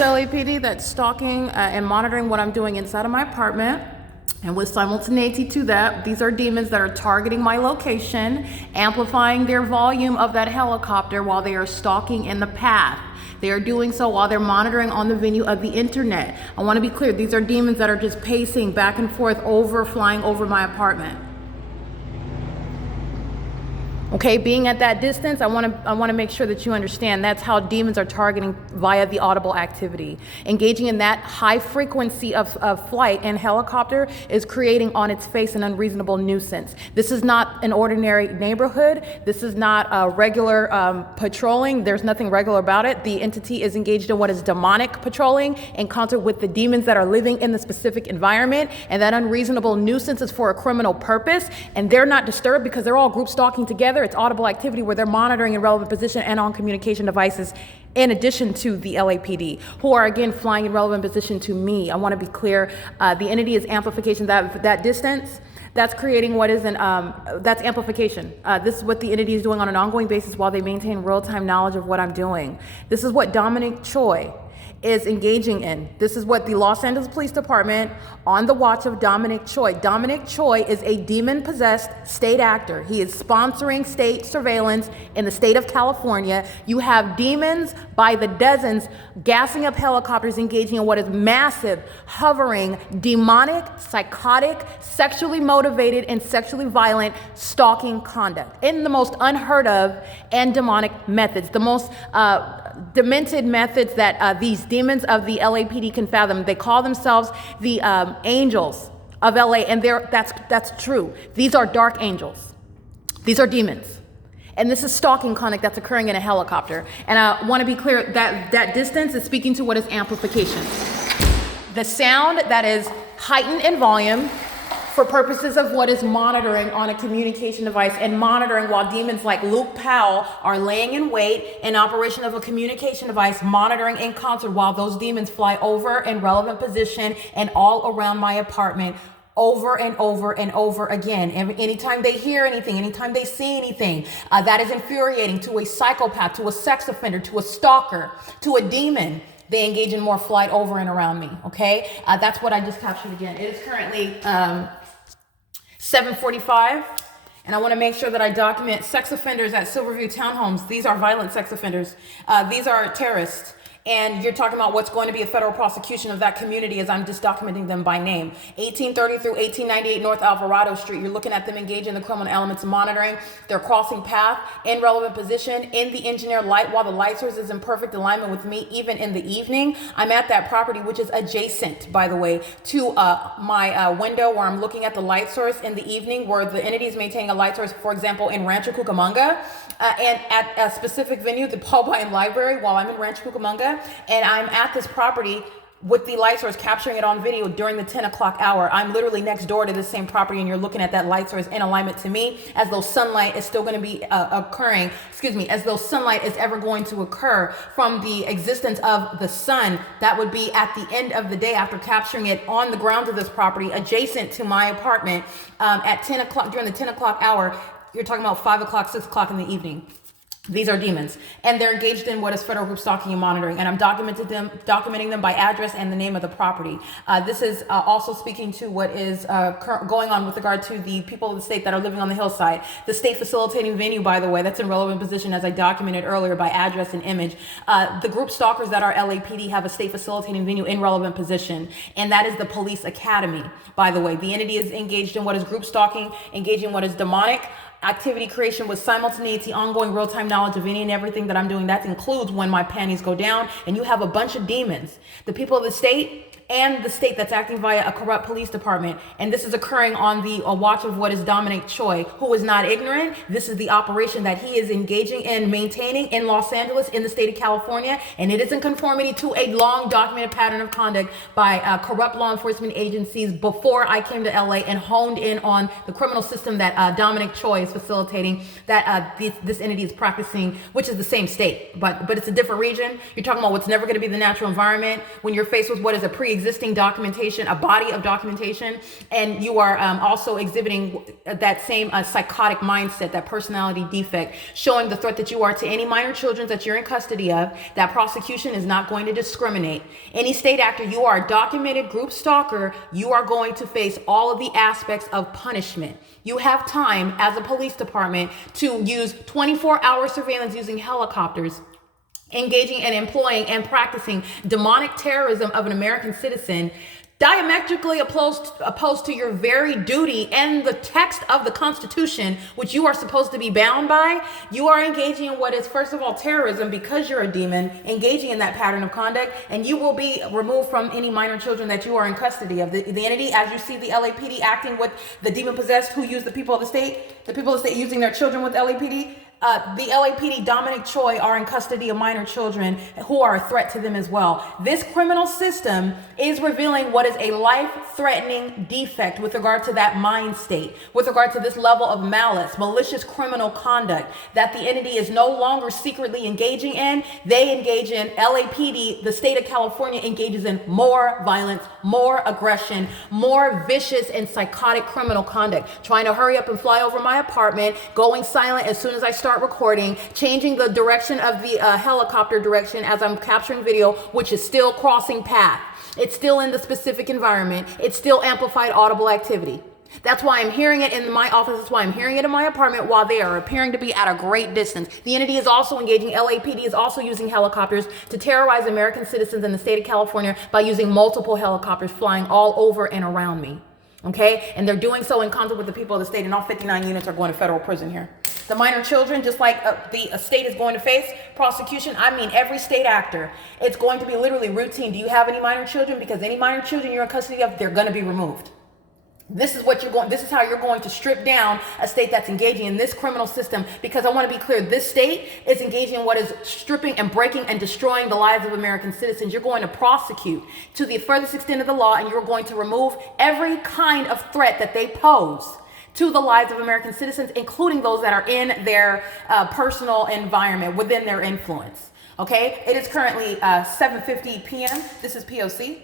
LAPD that's stalking and monitoring what I'm doing inside of my apartment. And with simultaneity to that, these are demons that are targeting my location, amplifying their volume of that helicopter while they are stalking in the path. They are doing so while they're monitoring on the venue of the internet. I want to be clear, these are demons that are just pacing back and forth flying over my apartment. Okay, being at that distance, I want to make sure that you understand that's how demons are targeting via the audible activity. Engaging in that high frequency of flight and helicopter is creating on its face an unreasonable nuisance. This is not an ordinary neighborhood. This is not a regular patrolling. There's nothing regular about it. The entity is engaged in what is demonic patrolling in concert with the demons that are living in the specific environment, and that unreasonable nuisance is for a criminal purpose, and they're not disturbed because they're all group stalking together. It's audible activity where they're monitoring in relevant position and on communication devices in addition to the LAPD, who are again flying in relevant position to me. I want to be clear, the entity is amplification. That distance, that's creating what is that's amplification. This is what the entity is doing on an ongoing basis while they maintain real-time knowledge of what I'm doing. This is what Dominic Choi is engaging in. This is what the Los Angeles Police Department, on the watch of Dominic Choi. Dominic Choi is a demon-possessed state actor. He is sponsoring state surveillance in the state of California. You have demons by the dozens gassing up helicopters, engaging in what is massive, hovering, demonic, psychotic, sexually motivated, and sexually violent stalking conduct in the most unheard of and demonic methods, the most demented methods that these demons of the LAPD can fathom. They call themselves the angels of LA, and that's true. These are dark angels. These are demons. And this is stalking conduct that's occurring in a helicopter. And I want to be clear that that distance is speaking to what is amplification. The sound that is heightened in volume for purposes of what is monitoring on a communication device, and monitoring while demons like Luke Powell are laying in wait in operation of a communication device, monitoring in concert while those demons fly over in relevant position and all around my apartment over and over and over again. Anytime they hear anything, anytime they see anything that is infuriating to a psychopath, to a sex offender, to a stalker, to a demon, they engage in more flight over and around me, okay? That's what I just captured again. It is currently 7:45, and I want to make sure that I document sex offenders at Silverview Townhomes. These are violent sex offenders. These are terrorists. And you're talking about what's going to be a federal prosecution of that community as I'm just documenting them by name. 1830 through 1898 North Alvarado Street. You're looking at them engaged in the criminal elements of monitoring. They're crossing path in relevant position in the engineered light while the light source is in perfect alignment with me, even in the evening. I'm at that property, which is adjacent, by the way, to my window where I'm looking at the light source in the evening, where the entity is maintaining a light source, for example, in Rancho Cucamonga, and at a specific venue, the Paul Bryan Library, while I'm in Rancho Cucamonga. And I'm at this property with the light source, capturing it on video during the 10 o'clock hour. I'm literally next door to the same property, and you're looking at that light source in alignment to me, as though sunlight is still going to be occurring, as though sunlight is ever going to occur from the existence of the sun. That would be at the end of the day after capturing it on the grounds of this property, adjacent to my apartment, at 10 o'clock, during the 10 o'clock hour. You're talking about 5 o'clock, 6 o'clock in the evening. These are demons, and they're engaged in what is federal group stalking and monitoring, and I'm documenting them by address and the name of the property. This is also speaking to what is going on with regard to the people of the state that are living on the hillside. The state facilitating venue, by the way, that's in relevant position as I documented earlier by address and image. The group stalkers that are LAPD have a state facilitating venue in relevant position, and that is the police academy, by the way. The entity is engaged in what is group stalking, engaging in what is demonic activity creation with simultaneity, ongoing real-time knowledge of any and everything that I'm doing. That includes when my panties go down, and you have a bunch of demons, the people of the state and the state that's acting via a corrupt police department. And this is occurring on the watch of what is Dominic Choi, who is not ignorant. This is the operation that he is engaging in, maintaining in Los Angeles, in the state of California, and it is in conformity to a long documented pattern of conduct by corrupt law enforcement agencies before I came to LA and honed in on the criminal system that Dominic Choi is facilitating, that this entity is practicing, which is the same state, but it's a different region. You're talking about what's never going to be the natural environment when you're faced with what is a pre pre-existing documentation, a body of documentation, and you are also exhibiting that same psychotic mindset, that personality defect, showing the threat that you are to any minor children that you're in custody of, that prosecution is not going to discriminate. Any state actor, you are a documented group stalker, you are going to face all of the aspects of punishment. You have time as a police department to use 24-hour surveillance using helicopters, engaging and employing and practicing demonic terrorism of an American citizen, diametrically opposed to your very duty and the text of the Constitution, which you are supposed to be bound by. You are engaging in what is, first of all, terrorism because you're a demon, engaging in that pattern of conduct, and you will be removed from any minor children that you are in custody of. The entity, as you see the LAPD acting with the demon-possessed who use the people of the state using their children with LAPD, the LAPD, Dominic Choi, are in custody of minor children who are a threat to them as well. This criminal system is revealing what is a life-threatening defect with regard to that mind state, with regard to this level of malice, malicious criminal conduct that the entity is no longer secretly engaging in. They engage in, LAPD, the state of California, engages in more violence, more aggression, more vicious and psychotic criminal conduct, trying to hurry up and fly over my apartment, going silent as soon as I start recording, changing the direction of the helicopter direction as I'm capturing video, which is still crossing path. It's still in the specific environment. It's still amplified audible activity. That's why I'm hearing it in my office. That's why I'm hearing it in my apartment while they are appearing to be at a great distance. The entity is also engaging, LAPD is also using helicopters to terrorize American citizens in the state of California by using multiple helicopters flying all over and around me. Okay? And they're doing so in concert with the people of the state, and all 59 units are going to federal prison here. The minor children, just like the state is going to face prosecution, I mean every state actor, it's going to be literally routine. Do you have any minor children? Because any minor children you're in custody of, they're going to be removed. This is how you're going to strip down a state that's engaging in this criminal system, because I want to be clear, this state is engaging in what is stripping and breaking and destroying the lives of American citizens. You're going to prosecute to the furthest extent of the law, and you're going to remove every kind of threat that they pose to the lives of American citizens, including those that are in their personal environment, within their influence. Okay? It is currently 7:50 p.m. This is P.O.C.